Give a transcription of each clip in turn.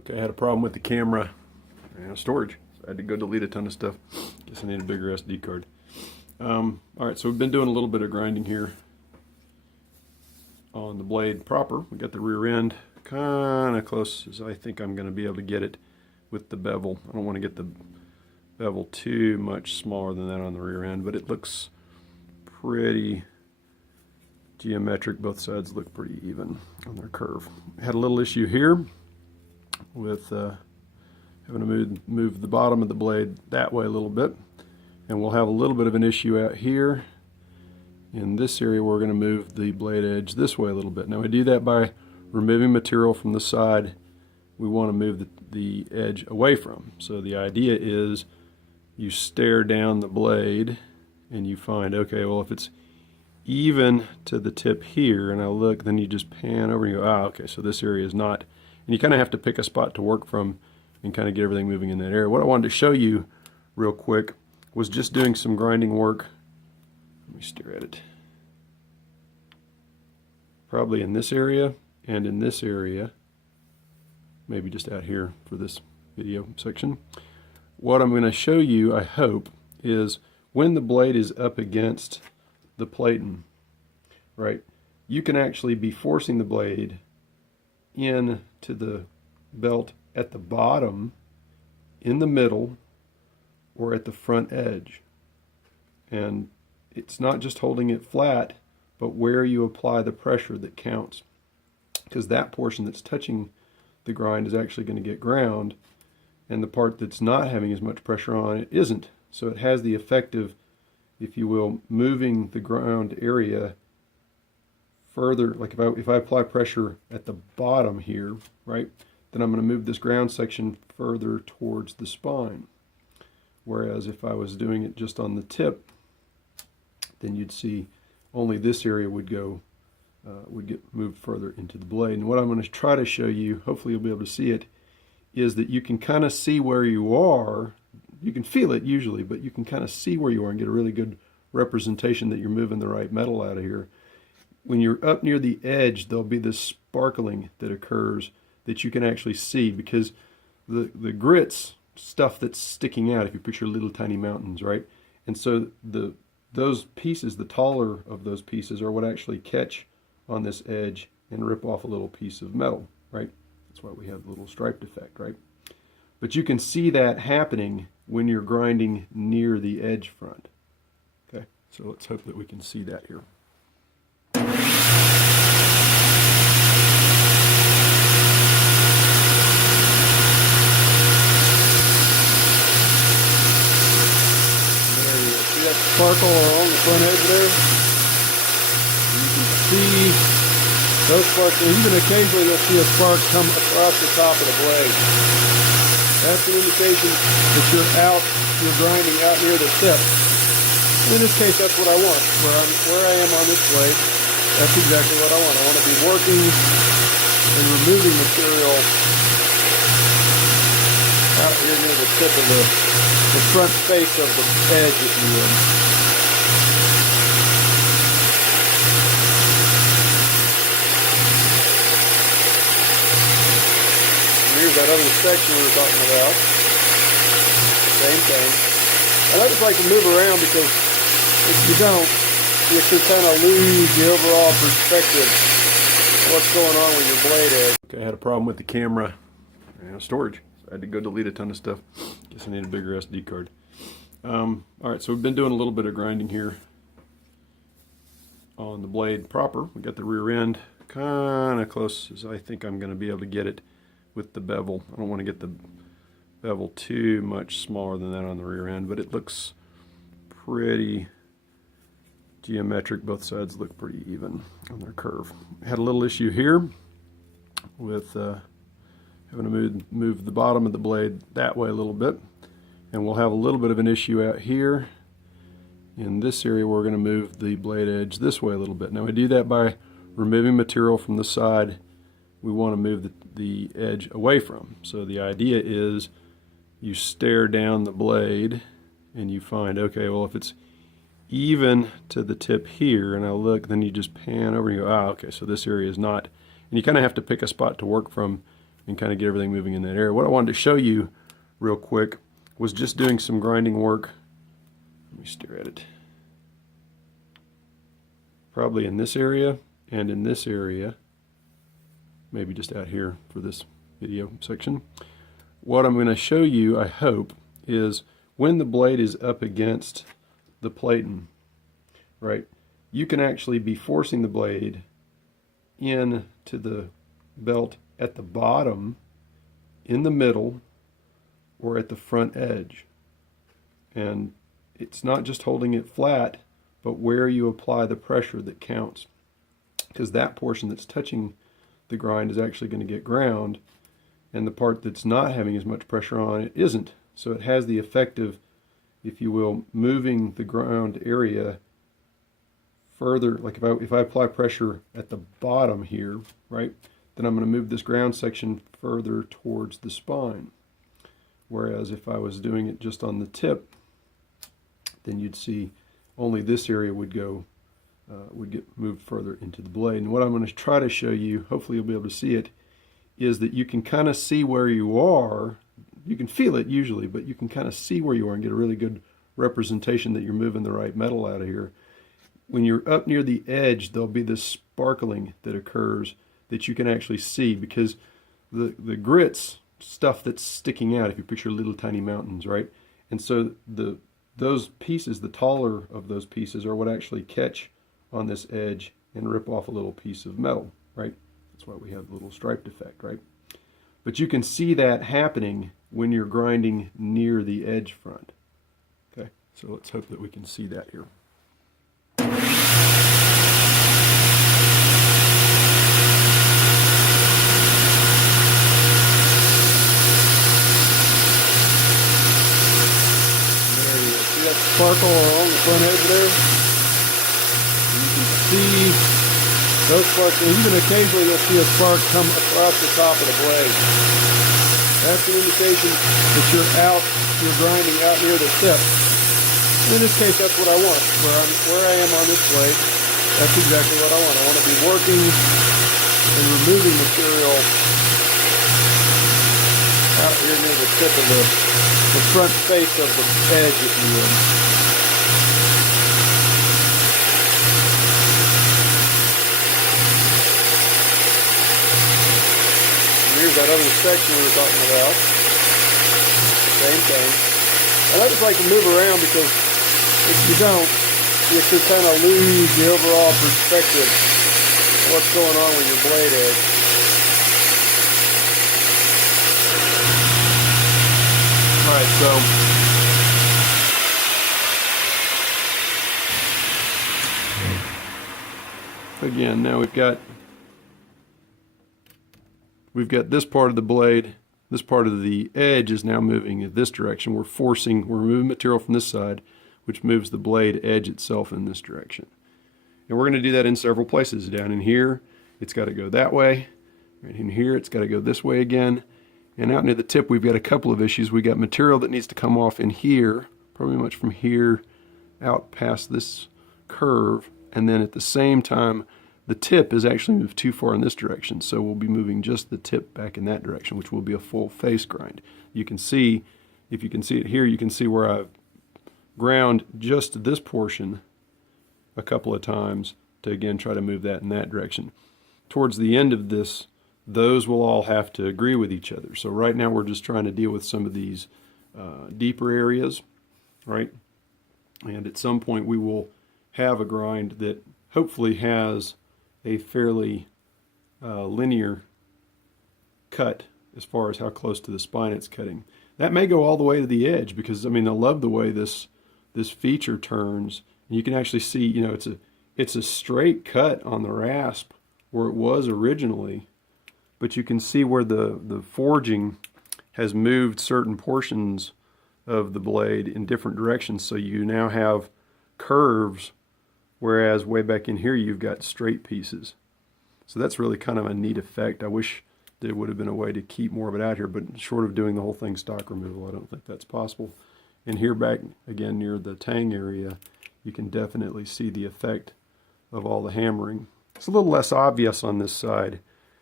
Okay, I had a problem with the camera and storage. So I had to go delete a ton of stuff. Guess I need a bigger SD card. All right, so we've been doing a little bit of grinding here on the blade proper. We got the rear end kind of close as I think I'm going to be able to get it with the bevel. I don't want to get the bevel too much smaller than that on the rear end, but it looks pretty geometric. Both sides look pretty even on their curve. Had a little issue here with having to move the bottom of the blade that way a little bit, and we'll have a little bit of an issue out here in this area. We're going to move the blade edge this way a little bit. Now we do that by removing material from the side we want to move the edge away from. So the idea is you stare down the blade and you find, okay, well, if it's even to the tip here and I look, then you just pan over and you go, okay, so this area is not. And you kind of have to pick a spot to work from and kind of get everything moving in that area. What I wanted to show you real quick was just doing some grinding work. Let me stare at it. Probably in this area and in this area, maybe just out here for this video section. What I'm going to show you, I hope, is when the blade is up against the platen, right, you can actually be forcing the blade in to the belt at the bottom, in the middle, or at the front edge. And it's not just holding it flat, but where you apply the pressure that counts, because that portion that's touching the grind is actually going to get ground, and the part that's not having as much pressure on it isn't. So it has the effect of, if you will, moving the ground area further. Like if I apply pressure at the bottom here, right, then I'm going to move this ground section further towards the spine. Whereas if I was doing it just on the tip, then you'd see only this area would go would get moved further into the blade. And what I'm going to try to show you, hopefully you'll be able to see it, is that you can kind of see where you are. You can feel it usually, but you can kind of see where you are and get a really good representation that you're moving the right metal out of here. When you're up near the edge, there'll be this sparkling that occurs that you can actually see, because the grits, stuff that's sticking out, if you picture little tiny mountains, right? And so those pieces, the taller of those pieces, are what actually catch on this edge and rip off a little piece of metal, right? That's why we have the little striped effect, right? But you can see that happening when you're grinding near the edge front. Okay, so let's hope that we can see that here. See that sparkle along the front edge there? You can see those sparks, and even occasionally you'll see a spark come across the top of the blade. That's an indication that you're grinding out near the tip. In this case, that's what I want. Where I am on this blade, that's exactly what I want. I want to be working and removing material out here near the tip of the front face of the edge, if you will. Here's that other section we were talking about. Same thing. And I just like to move around, because if you don't, you can kind of lose the overall perspective of what's going on with your blade edge. Okay, I had a problem with the camera and storage. So I had to go delete a ton of stuff. Guess I need a bigger SD card. All right, so we've been doing a little bit of grinding here on the blade proper. We got the rear end kind of close as I think I'm going to be able to get it with the bevel. I don't want to get the bevel too much smaller than that on the rear end, but it looks pretty geometric. Both sides look pretty even on their curve. Had a little issue here with having to move the bottom of the blade that way a little bit, and we'll have a little bit of an issue out here in this area. We're going to move the blade edge this way a little bit. Now we do that by removing material from the side we want to move the edge away from. So the idea is you stare down the blade and you find, okay, well, if it's even to the tip here and I look, then you just pan over and you go, okay, so this area is not. And you kind of have to pick a spot to work from and kind of get everything moving in that area. What I wanted to show you real quick was just doing some grinding work. Let me stare at it. Probably in this area and in this area, maybe just out here for this video section. What I'm going to show you, I hope, is when the blade is up against the platen, right, you can actually be forcing the blade into the belt at the bottom, in the middle, or at the front edge. And it's not just holding it flat, but where you apply the pressure that counts. Because that portion that's touching the grind is actually going to get ground, and the part that's not having as much pressure on it isn't. So it has the effect of, if you will, moving the ground area further. Like if I apply pressure at the bottom here, right, then I'm going to move this ground section further towards the spine. Whereas if I was doing it just on the tip, then you'd see only this area would go, would get moved further into the blade. And what I'm going to try to show you, hopefully you'll be able to see it, is that you can kind of see where you are. You can feel it usually, but you can kind of see where you are and get a really good representation that you're moving the right metal out of here. When you're up near the edge, there'll be this sparkling that occurs that you can actually see, because the grits, stuff that's sticking out, if you picture little tiny mountains, right? And so those pieces, the taller of those pieces, are what actually catch on this edge and rip off a little piece of metal, right? That's why we have the little striped effect, right? But you can see that happening when you're grinding near the edge front. Okay, so let's hope that we can see that here. Sparkle along the front edge there. And you can see those sparks, and even occasionally you'll see a spark come across the top of the blade. That's an indication that you're grinding out near the tip. In this case, that's what I want. Where I am on this blade, that's exactly what I want. I want to be working and removing material out here near the tip of the front face of the edge, if you will. Here's that other section we were talking about. Same thing. And I just like to move around, because if you don't, you could kind of lose the overall perspective of what's going on with your blade edge. Alright, so again, now we've got this part of the blade, this part of the edge is now moving in this direction. We're moving material from this side, which moves the blade edge itself in this direction. And we're going to do that in several places. Down in here, it's got to go that way. Right in here, it's got to go this way again. And out near the tip, we've got a couple of issues. We've got material that needs to come off in here, probably much from here out past this curve. And then at the same time, the tip is actually moved too far in this direction. So we'll be moving just the tip back in that direction, which will be a full face grind. You can see, if you can see it here, you can see where I've ground just this portion a couple of times to again try to move that in that direction. Towards the end of this, those will all have to agree with each other. So right now we're just trying to deal with some of these deeper areas, right? And at some point we will have a grind that hopefully has a fairly linear cut as far as how close to the spine it's cutting. That may go all the way to the edge, because I mean, I love the way this feature turns. And you can actually see, you know, it's a straight cut on the rasp where it was originally, but you can see where the forging has moved certain portions of the blade in different directions. So you now have curves, whereas way back in here you've got straight pieces. So that's really kind of a neat effect. I wish there would have been a way to keep more of it out here, but short of doing the whole thing stock removal, I don't think that's possible. And here back again near the tang area, you can definitely see the effect of all the hammering. It's a little less obvious on this side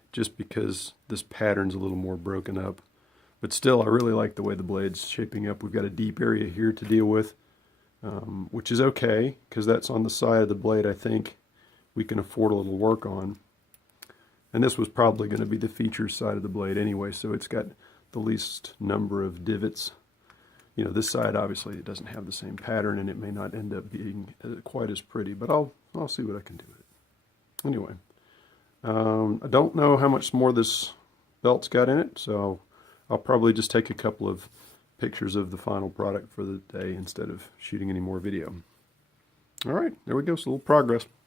just because this pattern's a little more broken up. But still, I really like the way the blade's shaping up. We've got a deep area here to deal with, which is okay, because that's on the side of the blade I think we can afford a little work on. And this was probably going to be the features side of the blade anyway, so it's got the least number of divots. You know, this side obviously it doesn't have the same pattern, and it may not end up being quite as pretty, but I'll see what I can do with it. Anyway, I don't know how much more this belt's got in it, so I'll probably just take a couple of pictures of the final product for the day instead of shooting any more video. All right, there we go, so a little progress.